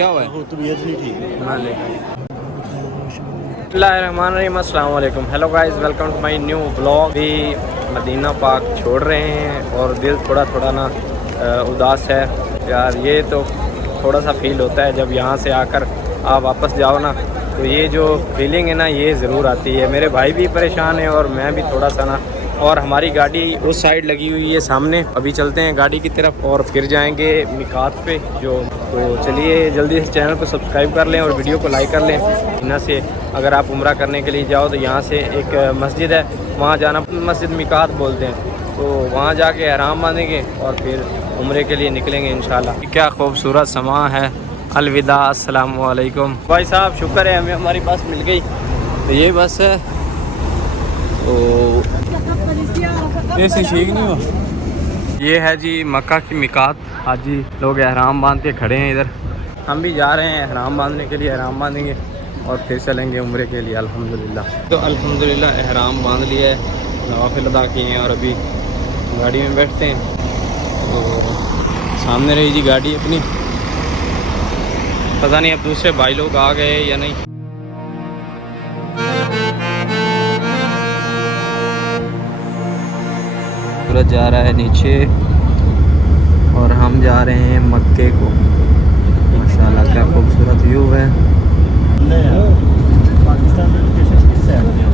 क्या हुआ है? तबीयत नहीं ठीक है। अस्सलाम वालेकुम, hello guys, welcome to my new blog. भी मदीना पाक छोड़ रहे हैं और दिल थोड़ा थोड़ा ना उदास है यार। ये तो थोड़ा सा फील होता है जब यहाँ से आकर आप वापस जाओ ना, तो ये जो फीलिंग है ना ये ज़रूर आती है। मेरे भाई भी परेशान है और मैं भी थोड़ा सा ना। और हमारी गाड़ी उस साइड लगी हुई है सामने। अभी चलते हैं गाड़ी की तरफ और फिर जाएंगे मिकात पे जो। तो चलिए जल्दी से चैनल को सब्सक्राइब कर लें और वीडियो को लाइक कर लें। यहाँ से अगर आप उम्रा करने के लिए जाओ तो यहाँ से एक मस्जिद है, वहाँ जाना, मस्जिद मिकात बोलते हैं। तो वहाँ जाके एहराम बांधेंगे और फिर उम्रे के लिए निकलेंगे इंशाल्लाह। क्या खूबसूरत समा है। अलविदा, अस्सलाम वालेकुम। भाई साहब शुक्र है हमें हमारी बस मिल गई। तो ये बस है तो ऐसे ठीक नहीं हो। ये है जी मक्का की मिकात। हाजी लोग एहराम बांध के खड़े हैं इधर। हम भी जा रहे हैं एहराम बांधने के लिए, एहराम बांधेंगे और फिर चलेंगे उम्रे के लिए अल्हम्दुलिल्लाह। तो अल्हम्दुलिल्लाह एहराम बांध लिया है, नवाफिल अदा किए हैं और अभी गाड़ी में बैठते हैं। तो सामने रही जी गाड़ी अपनी, पता नहीं अब दूसरे भाई लोग आ गए या नहीं। सूरज जा रहा है नीचे और हम जा रहे हैं मक्के को। माशाल्लाह क्या खूबसूरत व्यू है। पाकिस्तान में लोकेशन किस साइड में?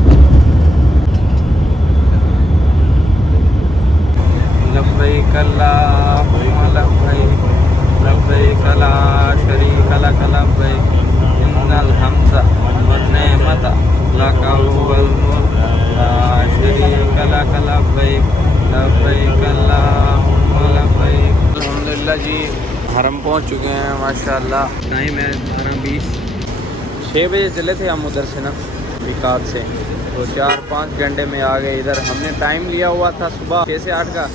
लब्बैक अल्लाहुम्मा लब्बैक, लब्बैक ला शरीक लक लब्बैक, इन्नल हम्दा वन्निअमता लका वल मुल्क ला शरीक लक लब्बैक, लब्बैक अल्लाहुम्मा लब्बैक। अल्हम्दुलिल्लाह जी हरम पहुंच चुके हैं माशाल्लाह। टाइम है 12:20। 6 बजे चले थे हम उधर से ना मिकात से, तो 4-5 घंटे में आ गए इधर। हमने टाइम लिया हुआ था सुबह 6 से 8 का,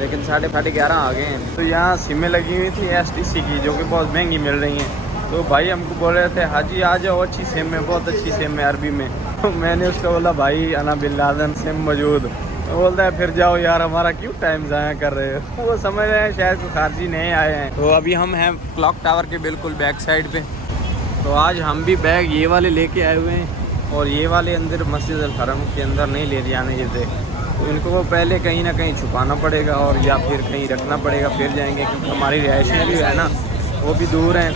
लेकिन 11:30 आ गए हैं। तो यहाँ सिमें लगी हुई थी STC की, जो कि बहुत महंगी मिल रही हैं। तो भाई हमको बोल रहे थे हाजी आ जाओ, अच्छी सिम है, बहुत अच्छी सिम है अरबी में। तो मैंने उसको बोला भाई अना बिल्लादन सिम मौजूद। तो बोलता है फिर जाओ यार, हमारा क्यों टाइम ज़ाया कर रहे हो। वो समझ रहे हैं शायद कोई खारजी नए आए हैं। तो अभी हम हैं क्लॉक टावर के बिल्कुल बैक साइड पे। तो आज हम भी बैग ये वाले लेके आए हुए हैं और ये वाले अंदर मस्जिद अल हरम के अंदर नहीं ले जाने देते। तो इनको वो पहले कहीं ना कहीं छुपाना पड़ेगा और या फिर कहीं रखना पड़ेगा, फिर जाएंगे। क्योंकि हमारी रिहाइशें भी है ना वो भी दूर हैं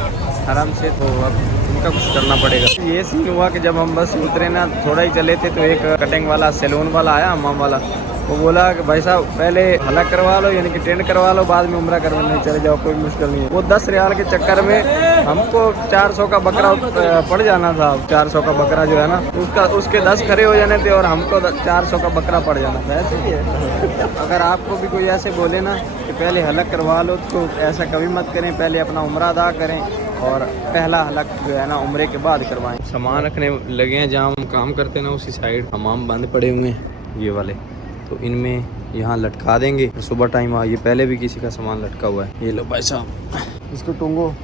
हरम से, तो अब इनका कुछ करना पड़ेगा। ये सीन हुआ कि जब हम बस उतरे ना, थोड़ा ही चले थे, तो एक कटिंग वाला सैलून वाला आया, हमाम वाला। वो बोला कि भाई साहब पहले हलक करवा लो, यानी कि टेंट करवा लो, बाद में उम्रा करवाने चले जाओ, कोई मुश्किल नहीं है। वो 10 रियाल के चक्कर में हमको 400 का बकरा पड़ जाना था। 400 का बकरा जो है ना उसके 10 खड़े हो जाने थे और हमको 400 का बकरा पड़ जाना था। ऐसे ही है। अगर आपको भी कोई ऐसे बोले ना कि पहले हलक करवा लो, तो ऐसा कभी मत करें। पहले अपना उम्रा अदा करें और पहला हलक जो है ना उम्रे के बाद करवाएं। सामान रखने लगे हैं जहाँ हम काम करते हैं ना, उसी साइड हमाम बंद पड़े हुए हैं ये वाले। तो इनमें यहाँ लटका देंगे। सुबह टाइम आ, ये पहले भी किसी का सामान लटका हुआ है। ये लो भाई साहब, इसको टूंगो।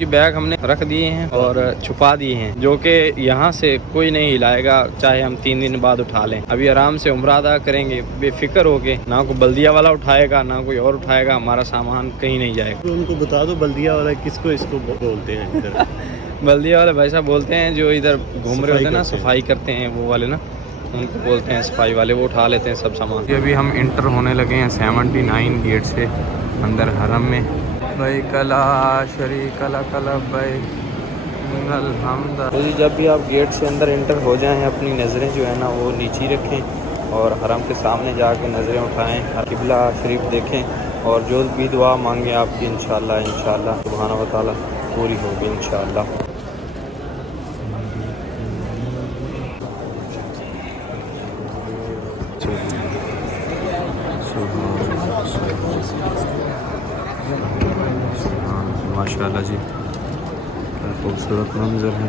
ये बैग हमने रख दिए हैं और छुपा दिए हैं, जो कि यहाँ से कोई नहीं हिलाएगा, चाहे हम 3 दिन बाद उठा लें। अभी आराम से उम्रा अदा करेंगे बेफिक्र होके। ना कोई बल्दिया वाला उठाएगा ना कोई और उठाएगा, हमारा सामान कहीं नहीं जाएगा। तो उनको बता दो बल्दिया वाला किसको इसको बोलते हैं इधर। बल्दिया वाले भाई साहब बोलते हैं जो इधर घूम रहे होते हैं ना, सफाई करते हैं, वो वाले ना, उनको बोलते हैं सफाई वाले। वो उठा लेते हैं सब सामान। अभी हम इंटर होने लगे हैं 79 गेट से अंदर हरम में। भाई कला शरीक कला भाई। तो जब भी आप गेट से अंदर इंटर हो जाएं, अपनी नज़रें जो है ना वो नीचे रखें और हरम के सामने जाके नज़रें उठाएं, किबला शरीफ देखें और जो भी दुआ मांगे आपकी इंशाअल्लाह सुब्हान व तआला पूरी होगी इंशाअल्लाह। माशाल्लाह जी क्या खूबसूरत मंजर है।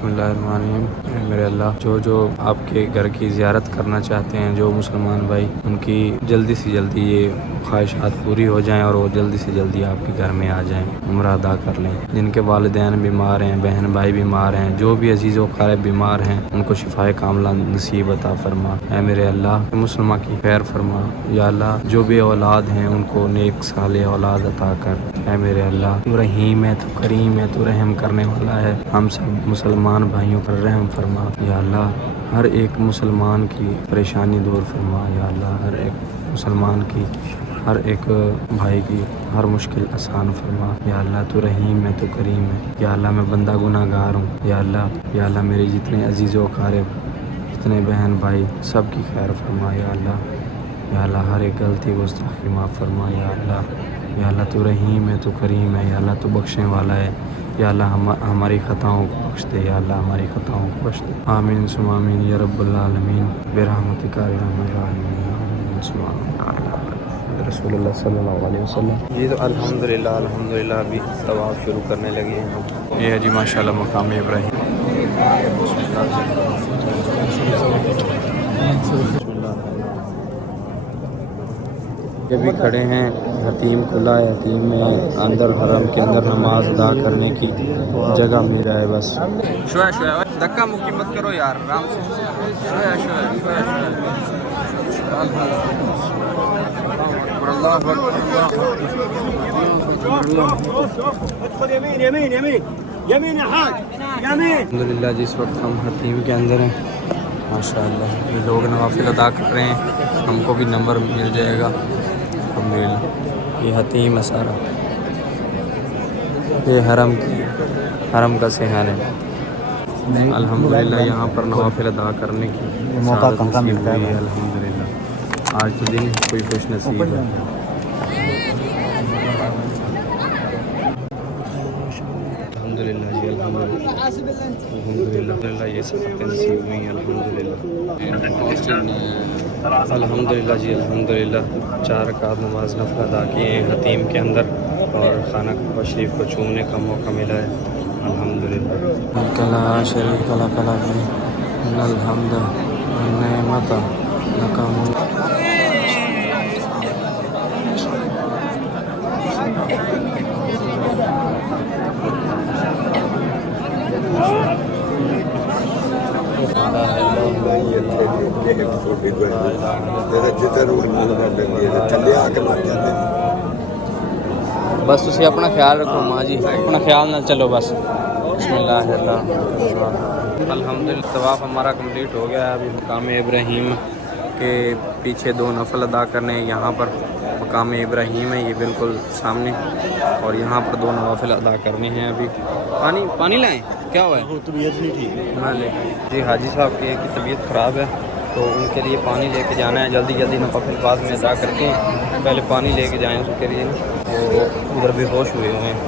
बिस्मिल्लाहिर्रहमानिर्रहीम। मेरे अल्लाह, जो आपके घर की ज़ियारत करना चाहते हैं, जो मुसलमान भाई, उनकी जल्दी से जल्दी ये ख्वाहिशात पूरी हो जाएं और वो जल्दी से जल्दी आपके घर में आ जाएं, उम्रा अदा कर लें। जिनके वालिदैन बीमार हैं, बहन भाई बीमार हैं, जो भी अजीज़ व क़रीब बीमार हैं, उनको शिफाए कामला नसीब अता फरमा। ऐ मेरे अल्लाह, मुसलमान की खैर फरमा। या अल्लाह, जो भी औलाद हैं उनको नेक साले औलाद अता कर। ऐ मेरे अल्लाह, तू रहीम है, तू करीम है, तू रहम करने वाला है। हम सब मुसलमान भाइयों पर रहम फरमा। या अल्लाह, हर एक मुसलमान की परेशानी दूर फरमा। या अल्लाह, हर एक मुसलमान की, हर एक भाई की हर मुश्किल आसान फरमा। या अल्लाह, तू रहीम है, तू करीम है। या अल्लाह, मैं बंदा गुनाहगार हूँ। या अल्लाह, मेरे जितने अजीज़ व क़रीब, जितने बहन भाई, सब की खैर फरमा। या अल्लाह, हर एक गलती गुस्ताखी माफ़ फरमा। या अल्लाह, तू रहीम है, तू करीम है। या अल्लाह, तू बख्शने वाला है। या अल्लाह, हमारी ख़ताओं को बख्श दे। या अल्लाह, हमारी ख़ताओं को बख्श दे। आमीन सुम्मा आमीन या रब्बल आलमीन बिरहमतिका या अरहमर राहिमीन। आमीन सुम्मा आमीन। रसूलुल्लाह सल्लल्लाहु अलैहि वसल्लम। ये तो अल्हम्दुलिल्लाह अभी तवाफ़ शुरू करने लगे हैं हम। ये है जी माशाल्लाह मकाम इब्राहिम। ये भी खड़े हैं, हतीम खुला है। हतीम में अंदर हरम के अंदर नमाज अदा करने की जगह मिल रहा है। बस शोया धक्का मुक्की मत करो यार, आराम से। अल्हम्दुलिल्लाह, जिस वक्त हम हतीम के अंदर हैं, माशाअल्लाह ये लोग नवाफिल अदा कर रहे हैं। हमको भी नंबर मिल जाएगा अल्हम्दुलिल्लाह। ये हतीम है सारा, ये हरम का सेहन है। अल्हम्दुलिल्लाह, यहाँ पर नवाफिल अदा करने की मौका कहाँ मिलता है। अल्हम्दुलिल्लाह, आज तो दिन कोई खुश नसीब है। अल्हम्दुलिल्लाह जी, अल्हम्दुलिल्लाह, ये सब नसीब हुई। अल्हम्दुलिल्लाह जी, अल्हम्दुलिल्लाह। 4 रकात नमाज नफ़िल अदा किए हैं हतीम के अंदर और खाना काबा शरीफ को छूने का मौका मिला है। अल्हम्दुलिल्लाह। कला शरीक लक इन्नल हम्द वन निअमत लक मुल्क। बस तुसी अपना ख्याल रखो माँ जी, अपना ख्याल ना चलो बस। बिस्मिल्लाहिर्रहमानिर्रहीम। अल्हम्दुलिल्लाह, तवाफ़ हमारा कंप्लीट हो गया है। अभी मकाम इब्राहीम के पीछे 2 नफल अदा करने हैं। यहाँ पर मकाम इब्राहीम है, ये बिल्कुल सामने, और यहाँ पर 2 नवाफिल अदा करने हैं। अभी पानी लाएँ, क्या हुआ है? तबीयत नहीं ठीक है। मैं ले जी, हाजी साहब की तबीयत ख़राब है, तो उनके लिए पानी लेके जाना है। जल्दी नवाफिल बाद में अदा करते हैं, पहले पानी लेके जाएँ उसके लिए ना, वो उधर बेहोश हुए हुए हैं।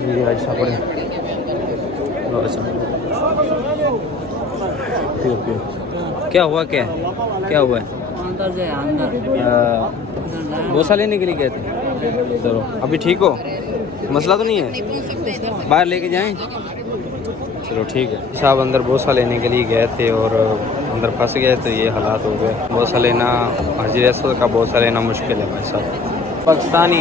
जी हाजी साहब क्या हुआ है? बोसा लेने के लिए गए थे। चलो, अभी ठीक हो? मसला तो नहीं है? बाहर लेके जाएं? चलो ठीक है। साहब अंदर बोसा लेने के लिए गए थे और अंदर फंस गए, तो ये हालात हो गए। बोसा लेना, हाजिर असद का बोसा लेना मुश्किल है भाई साहब। Pakistani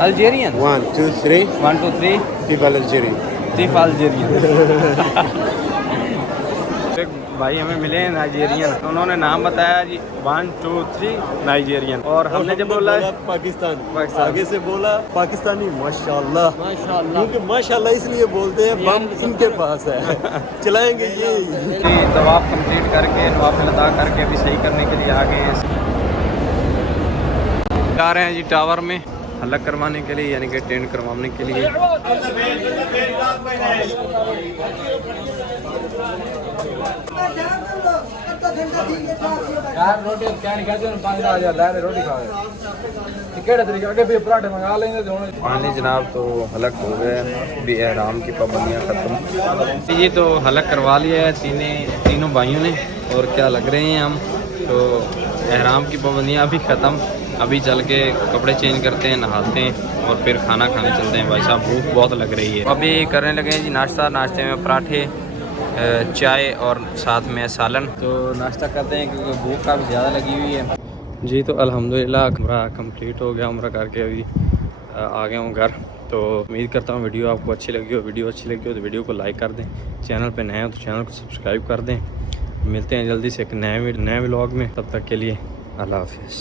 Algerian 1 2 3 1 2 3 people Algerian। एक भाई हमें मिले हैं नाइजेरियन, उन्होंने नाम बताया जी 1 2 3 नाइजेरियन, और हमने जब बोला पाकिस्तान आगे से बोला पाकिस्तानी माशाल्लाह, क्योंकि माशाल्लाह इसलिए बोलते हैं, बम इनके पास है। चलाएंगे ये। तवाफ कंप्लीट करके नवाफिल अदा करके अभी सही करने के लिए आ गए हैं। जा रहे हैं जी टावर में हलक करवाने के लिए, यानी कि टेंट करवाने के लिए। यार रोटी क्या नहीं खाते, 5,000 ला रहे रोटी खा रहे केड़े तरीके आगे भी पराठे मंगा लेंगे तो पानी जनाब तो हलक हो गए, भी एहराम की पाबंदियाँ ख़त्म। ये तो हलक करवा लिया है तीनों भाइयों ने, और क्या लग रहे हैं हम, तो एहराम की पाबंदियाँ भी ख़त्म। अभी चल के कपड़े चेंज करते हैं, नहाते हैं और फिर खाना खाने चलते हैं। भाई साहब भूख बहुत लग रही है। अभी करने लगे हैं जी नाश्ता। नाश्ते में पराठे, चाय और साथ में सालन। तो नाश्ता करते हैं क्योंकि भूख काफ़ी ज़्यादा लगी हुई है जी। तो अल्हम्दुलिल्लाह उम्रा कंप्लीट हो गया। उम्रा करके अभी आ गया हूँ घर। तो उम्मीद करता हूँ वीडियो आपको अच्छी लगी हो। वीडियो अच्छी लगी हो तो वीडियो को लाइक कर दें। चैनल पे नए हो तो चैनल को सब्सक्राइब कर दें। मिलते हैं जल्दी से एक नए व्लॉग में। तब तक के लिए अल्लाह हाफिज़।